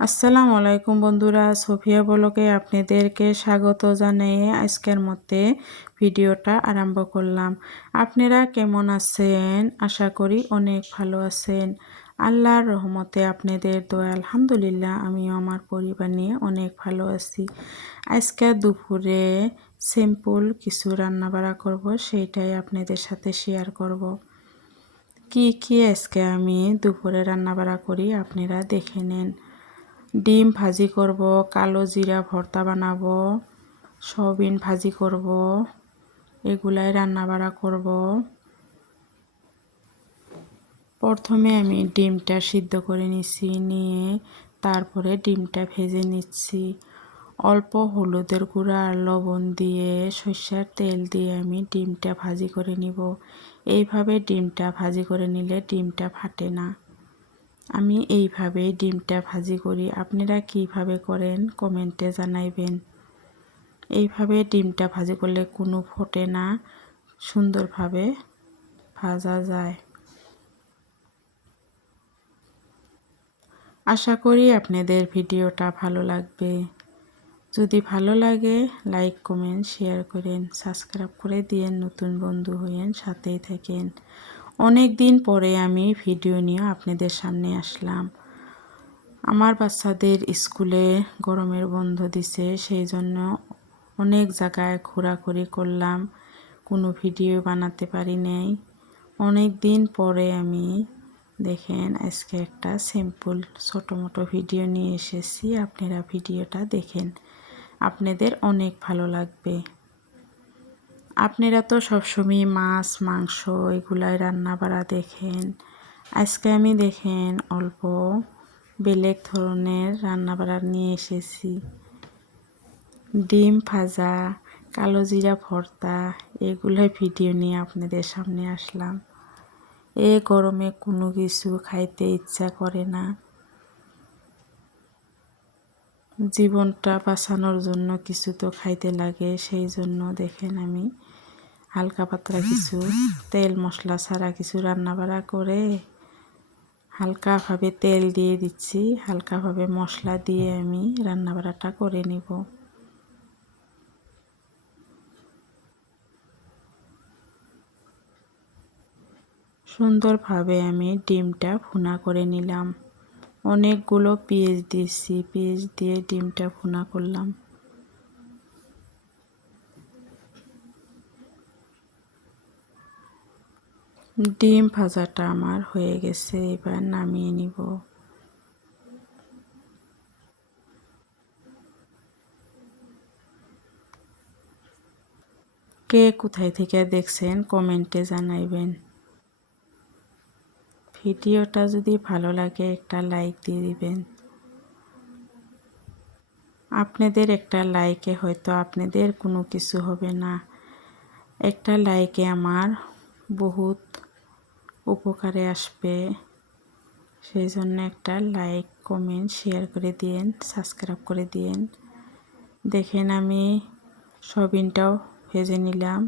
আসসালামু আলাইকুম বন্ধুরা, সোফিয়া ব্লগে আপনাদেরকে স্বাগত জানিয়ে আজকের মধ্যে ভিডিওটা আরম্ভ করলাম। আপনারা কেমন আছেন? আশা করি অনেক ভালো আছেন। আল্লাহর রহমতে আপনাদের দোয়া আলহামদুলিল্লাহ আমিও আমার পরিবার নিয়ে অনেক ভালো আছি। আজকে দুপুরে সিম্পল কিছু রান্নাবাড়া করব, সেইটাই আপনাদের সাথে শেয়ার করব। কি আজকে আমি দুপুরে রান্নাবাড়া করি আপনারা দেখে নেন। ডিম ভাজি করব, কালো জিরা ভর্তা বানাবো, সয়াবিন ভাজি করব, এগুলাই রান্নাবাড়া করব। প্রথমে আমি ডিমটা সিদ্ধ করে নিচ্ছি, নিয়ে তারপরে ডিমটা ভেজে নিচ্ছি। অল্প হলুদের গুঁড়া আর লবণ দিয়ে সরষের তেল দিয়ে আমি ডিমটা ভাজি করে নিব। এইভাবে ডিমটা ভাজি করে নিলে ডিমটা ফাটে না। আমি এইভাবেই ডিমটা ভাজি করি, আপনারা কিভাবে করেন কমেন্টে জানাইবেন। এইভাবে ডিমটা ভাজি করলে কোনো ফোটে না, সুন্দরভাবে ভাজা যায়। আশা করি আপনাদের ভিডিওটা ভালো লাগবে। যদি ভালো লাগে লাইক কমেন্ট শেয়ার করেন, সাবস্ক্রাইব করে দিয়ে নতুন বন্ধু হয়েন, সাথেই থাকেন। অনেক দিন পরে আমি ভিডিও নিয়ে আপনাদের সামনে আসলাম। আমার বাচ্চাদের স্কুলে গরমের বন্ধ দিছে, সেই জন্য অনেক জায়গায় ঘোরাঘুরি করলাম, কোনো ভিডিও বানাতে পারি নাই। অনেক দিন পরে আমি দেখেন আজকে একটা সিম্পল ছোটো মোটো ভিডিও নিয়ে এসেছি। আপনারা ভিডিওটা দেখেন, আপনাদের অনেক ভালো লাগবে। আপনারা তো সবসময় মাছ মাংস এগুলাই রান্না বাড়া দেখেন। আজকে আমি দেখেন অল্প বেলেগ ধরনের রান্নাবাড়া নিয়ে এসেছি। ডিম ভাজা, কালো জিরা ভর্তা, এগুলোই ভিডিও নিয়ে আপনাদের সামনে আসলাম। এই গরমে কোনো কিছু খাইতে ইচ্ছা করে না। জীবনটা বাঁচানোর জন্য কিছু তো খাইতে লাগে, সেই জন্য দেখেন আমি হালকা পাতলা কিছু তেল মশলা ছাড়া কিছু রান্নাবাড়া করে হালকাভাবে তেল দিয়ে দিচ্ছি, হালকাভাবে মশলা দিয়ে আমি রান্নাবাড়াটা করে নিব। সুন্দরভাবে আমি ডিমটা ভুনা করে নিলাম। অনেকগুলো পেঁয়াজ দিয়েছি, পেঁয়াজ দিয়ে ডিমটা ভুনা করলাম। ডিম ভাজাটা আমার হয়ে গেছে, এবার নামিয়ে নিব। কে কোথায় থেকে দেখছেন কমেন্টে জানাইবেন। ভিডিওটা যদি ভালো লাগে একটা লাইক দিয়ে দিবেন। আপনাদের একটা লাইকে হয়তো আপনাদের কোনো কিছু হবে না, একটা লাইকে আমার বহুত উপকারে আসবে। সেই জন্য একটা লাইক কমেন্ট শেয়ার করে দিন, সাবস্ক্রাইব করে দিন। দেখেন আমি সয়াবিনটাও ভেজে নিলাম।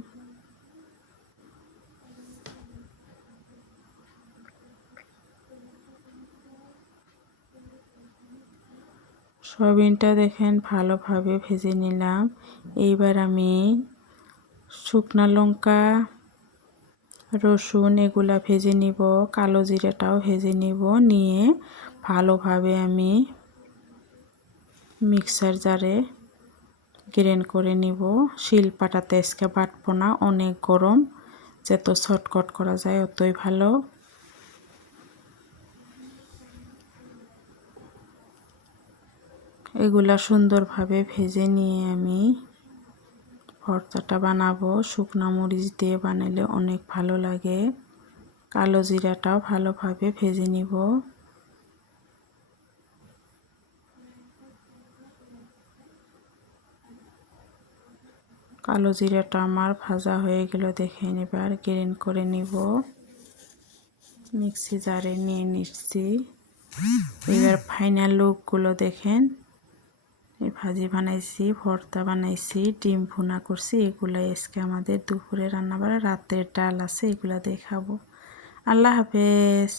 সয়াবিনটা দেখেন ভালোভাবে ভেজে নিলাম। এইবার আমি শুকনা লঙ্কা রসুন এগুলা ভেজে নিব, কালো জিরাটাও ভেজে নিব, নিয়ে ভালোভাবে আমি মিক্সার জারে গ্রাইন্ড করে নিব। শিলপাটাতে আজকে বাটবো না, অনেক গরম, যত শর্টকাট করা যায় অতই ভালো। এগুলা সুন্দরভাবে ভেজে নিয়ে আমি ভর্তাটা বানাবো। শুকনো মরিচ দিয়ে বানালে অনেক ভালো লাগে। কালো জিরাটাও ভালোভাবে ভেজে নিব। কালো জিরাটা আমার ভাজা হয়ে গেল, দেখে এবার গ্রাইন্ড করে নিব। মিক্সি জারে নিয়ে নিচ্ছি। এবার ফাইনাল লুকগুলো দেখেন। ভাজি বানাইছি, ভর্তা বানাইছি, ডিম ভুনা করছি, এগুলাই আজকে আমাদের দুপুরে রান্নাবাড়া। রাতের ডাল আছে, এগুলা দিয়ে খাবো। আল্লাহ হাফেজ।